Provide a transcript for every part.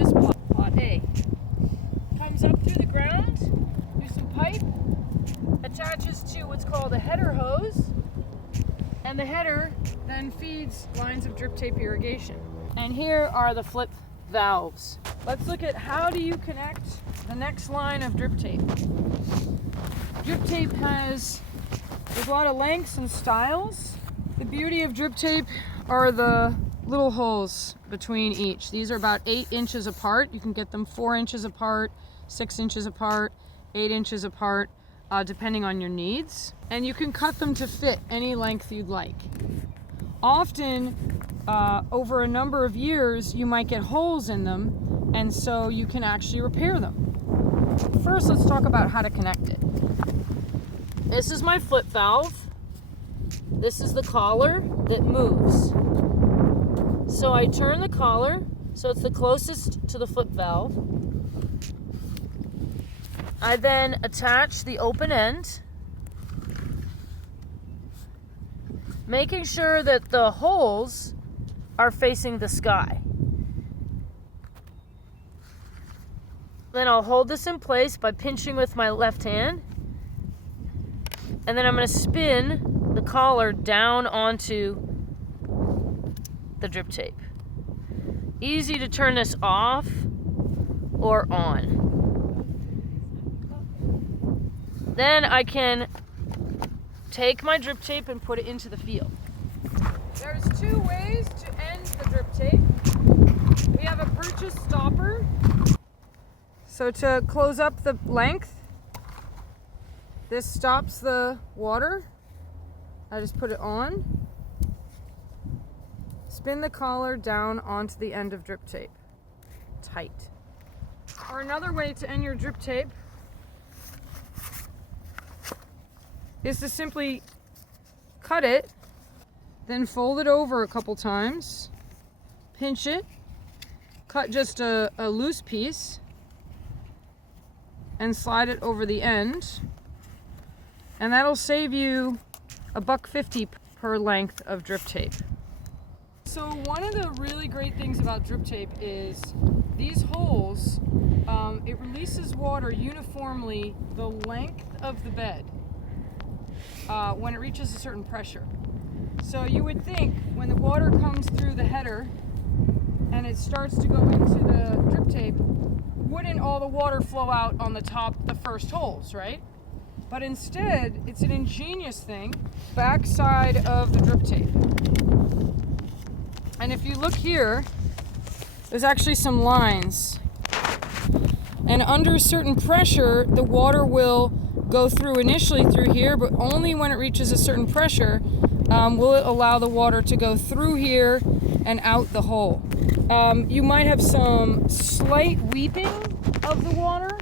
this plot, plot A. Comes up through the ground, through some pipe, attaches to what's called a header hose, and the header then feeds lines of drip tape irrigation. And here are the flip valves. Let's look at how do you connect the next line of drip tape. Drip tape there's a lot of lengths and styles. The beauty of drip tape are the little holes between each. These are about 8 inches apart. You can get them 4 inches apart, 6 inches apart, 8 inches apart, depending on your needs. And you can cut them to fit any length you'd like. Often, over a number of years, you might get holes in them, and so you can actually repair them. First, let's talk about how to connect it. This is my flip valve. This is the collar that moves. So I turn the collar so it's the closest to the flip valve. I then attach the open end, making sure that the holes are facing the sky. Then I'll hold this in place by pinching with my left hand, and then I'm going to spin the collar down onto the drip tape. Easy to turn this off or on. Then I can take my drip tape and put it into the field. There's 2 ways to end the drip tape. We have a purchase stopper. So to close up the length, this stops the water. I just put it on. Spin the collar down onto the end of drip tape. Tight. Or another way to end your drip tape is to simply cut it, then fold it over a couple times, pinch it, cut just a loose piece, and slide it over the end. And that'll save you $1.50 per length of drip tape. So one of the really great things about drip tape is these holes, it releases water uniformly the length of the bed when it reaches a certain pressure. So you would think when the water comes through the header and it starts to go into the drip tape, wouldn't all the water flow out on the top, the first holes, right? But instead, it's an ingenious thing, backside of the drip tape. And if you look here, there's actually some lines. And under a certain pressure, the water will go through initially through here, but only when it reaches a certain pressure will it allow the water to go through here and out the hole. You might have some slight weeping of the water,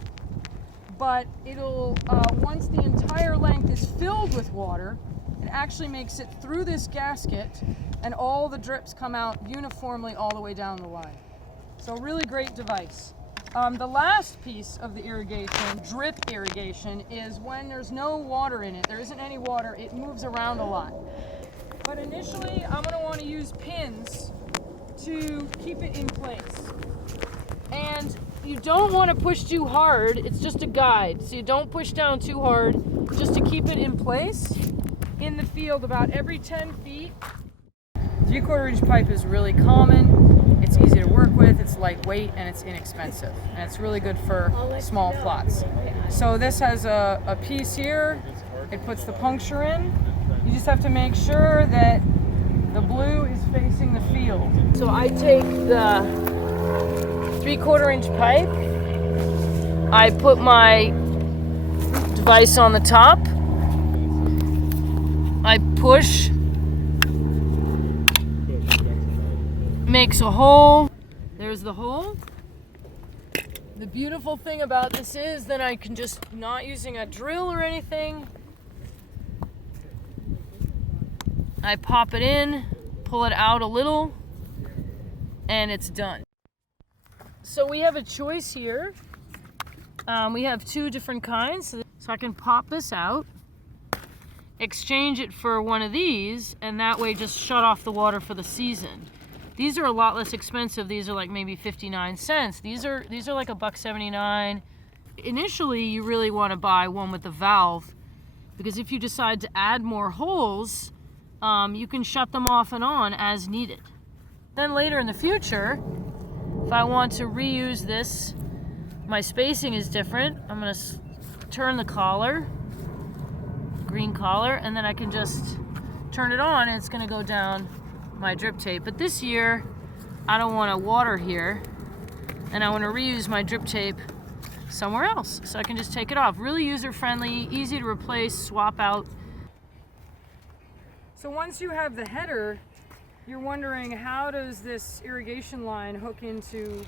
but it'll, once the entire length is filled with water, it actually makes it through this gasket and all the drips come out uniformly all the way down the line. So really great device. The last piece of the irrigation, drip irrigation, is when there's no water in it. There isn't any water, it moves around a lot. But initially, I'm going to want to use pins to keep it in place. And you don't want to push too hard, it's just a guide. So you don't push down too hard, just to keep it in place in the field about every 10 feet. 3/4 inch pipe is really common, it's easy to work with, it's lightweight, and it's inexpensive. And it's really good for small plots. So this has a piece here, it puts the puncture in. You just have to make sure that the blue is facing the field. So I take the 3/4 inch pipe, I put my device on the top, I push, makes a hole, there's the hole. The beautiful thing about this is that I can just, not using a drill or anything, I pop it in, pull it out a little, and it's done. So we have a choice here. We have 2 different kinds. So I can pop this out, exchange it for one of these, and that way just shut off the water for the season. These are a lot less expensive. These are like maybe 59 cents. These are like $1.79. Initially, you really want to buy one with the valve, because if you decide to add more holes, you can shut them off and on as needed. Then later in the future, if I want to reuse this, my spacing is different. I'm going to turn the collar, green collar, and then I can just turn it on and it's going to go down my drip tape. But this year, I don't want to water here, and I want to reuse my drip tape somewhere else, so I can just take it off. Really user-friendly, easy to replace, swap out. So once you have the header, you're wondering, how does this irrigation line hook into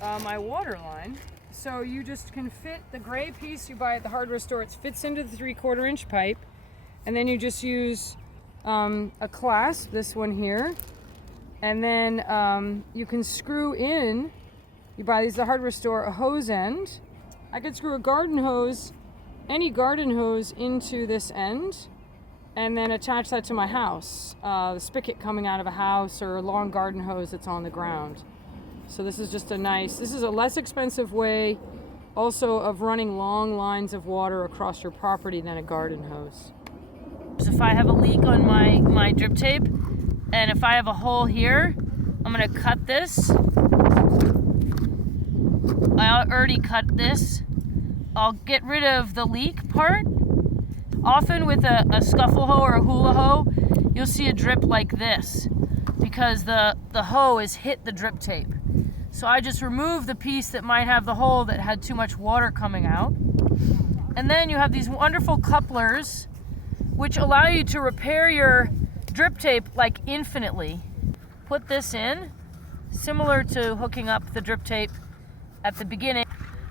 my water line? So you just can fit the gray piece you buy at the hardware store. It fits into the 3/4 inch pipe, and then you just use a clasp, this one here, and then you can screw in, you buy these at the hardware store, a hose end. I could screw a garden hose, any garden hose, into this end, and then attach that to my house. The spigot coming out of a house, or a long garden hose that's on the ground. So this is just this is a less expensive way also of running long lines of water across your property than a garden hose. So if I have a leak on my drip tape, and if I have a hole here, I'm gonna cut this. I already cut this. I'll get rid of the leak part. Often with a scuffle hoe or a hula hoe, you'll see a drip like this because the hoe has hit the drip tape. So I just remove the piece that might have the hole that had too much water coming out. And then you have these wonderful couplers which allow you to repair your drip tape like infinitely. Put this in, similar to hooking up the drip tape at the beginning,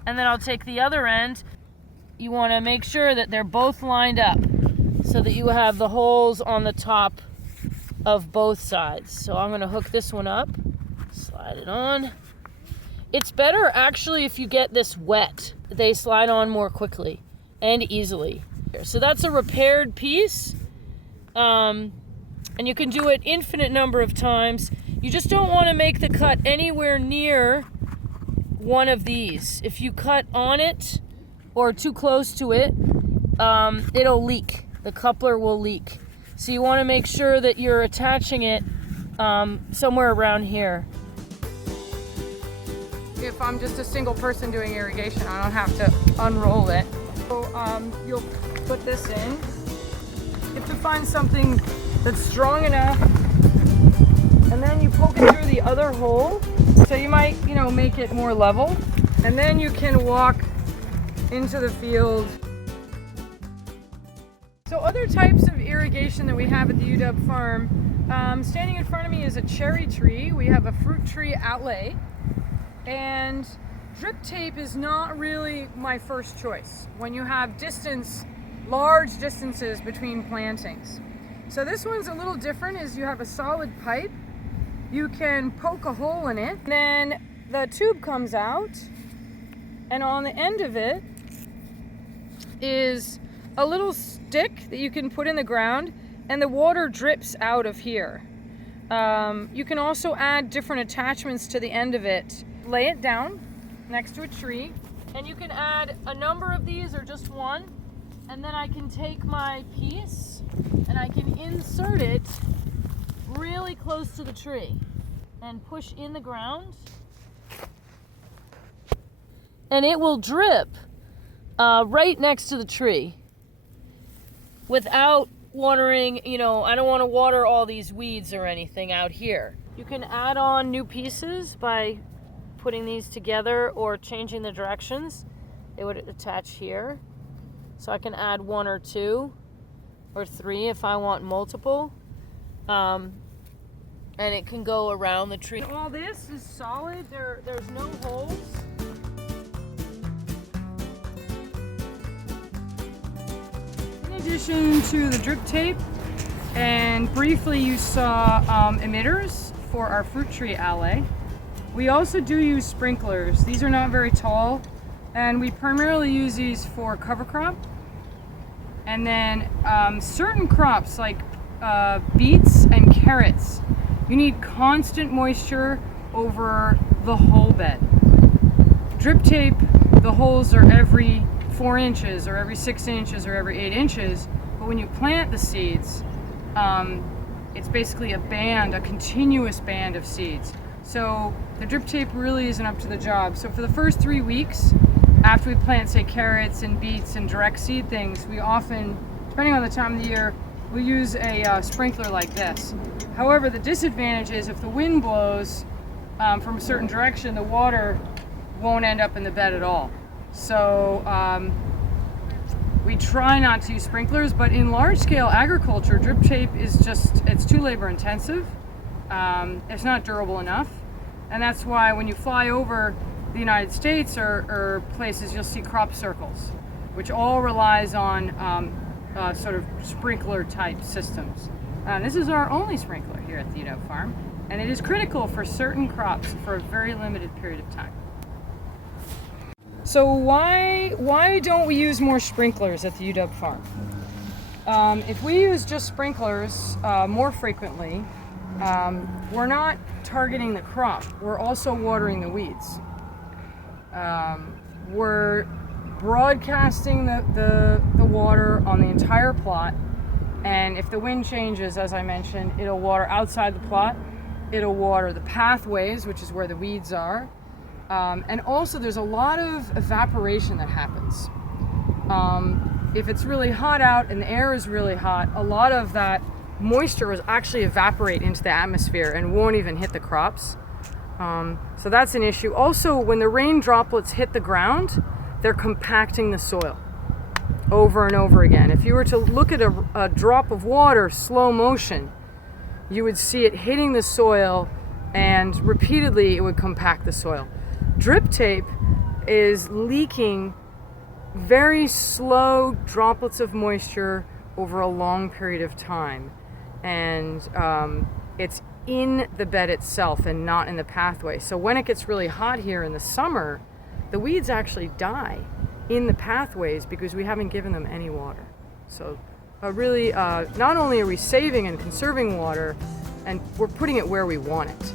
and then I'll take the other end. You want to make sure that they're both lined up so that you have the holes on the top of both sides. So I'm going to hook this one up, slide it on. It's better actually if you get this wet. They slide on more quickly and easily. So that's a repaired piece, and you can do it infinite number of times. You just don't want to make the cut anywhere near one of these. If you cut on it or too close to it, it'll leak. The coupler will leak. So you want to make sure that you're attaching it somewhere around here. If I'm just a single person doing irrigation, I don't have to unroll it. So you'll put this in. You have to find something that's strong enough, and then you poke it through the other hole. So you might, make it more level, and then you can walk into the field. So other types of irrigation that we have at the UW farm, standing in front of me is a cherry tree. We have a fruit tree outlay, and drip tape is not really my first choice when you have large distances between plantings. So this one's a little different, is you have a solid pipe. You can poke a hole in it, then the tube comes out, and on the end of it is a little stick that you can put in the ground, and the water drips out of here. You can also add different attachments to the end of it. Lay it down next to a tree, and you can add a number of these or just one, and then I can take my piece and I can insert it really close to the tree and push in the ground, and it will drip right next to the tree without watering. I don't want to water all these weeds or anything out here. You can add on new pieces by putting these together or changing the directions. It would attach here, so I can add 1 or 2 or 3 if I want multiple, and it can go around the tree. All this is solid. There's no holes. In addition to the drip tape, and briefly you saw emitters for our fruit tree alley, we also do use sprinklers. These are not very tall, and we primarily use these for cover crop. And then certain crops like beets and carrots You need constant moisture over the whole bed. Drip tape, the holes are every 4 inches or every 6 inches or every 8 inches, but when you plant the seeds, it's basically a continuous band of seeds. So the drip tape really isn't up to the job. So for the first 3 weeks, after we plant, say, carrots and beets and direct seed things, we often, depending on the time of the year, we use a sprinkler like this. However, the disadvantage is if the wind blows from a certain direction, the water won't end up in the bed at all. So we try not to use sprinklers, but in large-scale agriculture, drip tape is it's too labor-intensive. It's not durable enough, and that's why when you fly over the United States or places, you'll see crop circles, which all relies on sort of sprinkler-type systems. This is our only sprinkler here at the UW farm, and it is critical for certain crops for a very limited period of time. So why don't we use more sprinklers at the UW farm? If we use just sprinklers more frequently, we're not targeting the crop. We're also watering the weeds. We're broadcasting the water on the entire plot, and if the wind changes, as I mentioned, it'll water outside the plot. It'll water the pathways, which is where the weeds are. And also there's a lot of evaporation that happens. If it's really hot out and the air is really hot, a lot of that moisture will actually evaporate into the atmosphere and won't even hit the crops. So that's an issue. Also, when the rain droplets hit the ground, they're compacting the soil over and over again. If you were to look at a drop of water, slow motion, you would see it hitting the soil, and repeatedly it would compact the soil. Drip tape is leaking very slow droplets of moisture over a long period of time, and it's in the bed itself and not in the pathway. So when it gets really hot here in the summer, the weeds actually die in the pathways because we haven't given them any water. So really, not only are we saving and conserving water, and we're putting it where we want it.